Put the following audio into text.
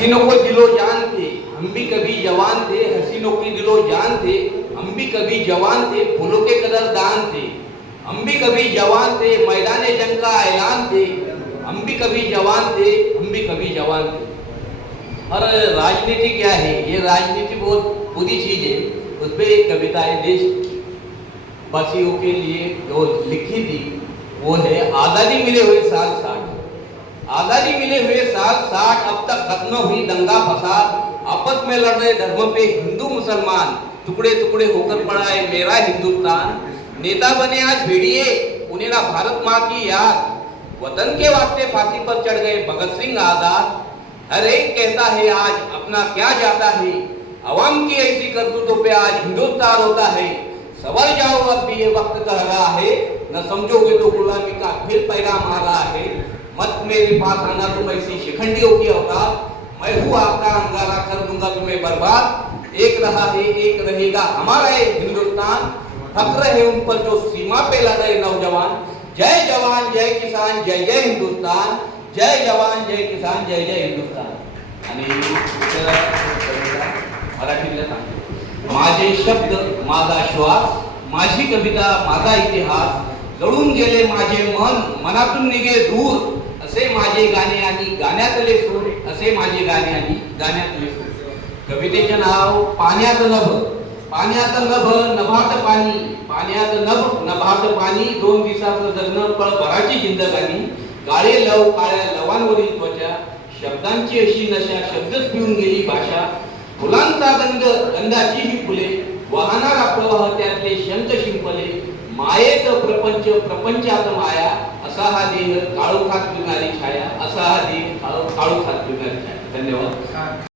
हसीनों को दिलो जान थे, हम भी कभी जवान थे। हसीनों की दिलो जान थे, हम भी कभी जवान थे। फूलों के कदरदान थे, हम भी कभी जवान थे। मैदाने जंग का ऐलान थे, हम भी कभी जवान थे, हम भी कभी जवान थे। और राजनीति क्या है? ये राजनीति बहुत बुरी चीज है। उसपे एक कविता है देशवासियों के लिए जो लिखी थी, वो है आजादी मिले हुए साल 60। आजादी मिले हुए साल 60, अब तक खत्म हुई दंगा फसाद। आपस में लड़ रहे धर्म पे हिंदू मुसलमान, टुकड़े टुकड़े होकर पड़ा है मेरा हिंदुस्तान। नेता बने आज भेड़िए, उन्हें ना भारत माँ की याद। वतन के वास्ते फांसी पर चढ़ गए भगत सिंह आजाद। हर एक कहता है आज अपना क्या जाता है, अवाम की ऐसी करतूतों पे आज हिंदुस्तान होता है। सवर जाओ अब भी ये वक्त कह रहा है, न समझोगे तो गुलामी का फिर पैगाम आ रहा है। मत मेरे पास आना तुम ऐसी शिखंडियों की औकात, मैं हूँ आपका अंगारा कर दूंगा तुम्हें बर्बाद। एक रहा है एक रहेगा हमारा ये हिंदुस्तान, फक्र है उन पर जो सीमा पे लड़े नौजवान। जय जवान जय किसान जय जय हिंदुस्तान, जय जवान जय किसान जय जय हिंदुस्तान। आणि मराठीतल्या सांगतो, माझे शब्द माझा श्वास, माझी कविता माझा इतिहास। जळून गेले माझे मन मनातून निघे दूर, असे माझे गाणे आणि गाण्यातले सूर, असे माझे गाणे आणि गाण्यातले सूर। कवितेचे नाव पाण्यात नभ। पाण्यात नभ नभात पाणी, पाण्यात नभ नभात पाणी। 2 दिवसाचं जगणं पळभराची जिंदगानी। काळे लव काळ्या लवांवरील त्वचा, शब्दांची अशी नशा शब्दच पिऊन गेली भाषा। फुलांचा गंध गंधाची ही फुले, वाहणारा प्रवाह त्यातले शंख शिंपले। मायेत प्रपंच प्रपंचात माया, असा हा देह काळोखात फिरणारी छाया, असा हा देह काळोखात फिरणारी छाया। धन्यवाद।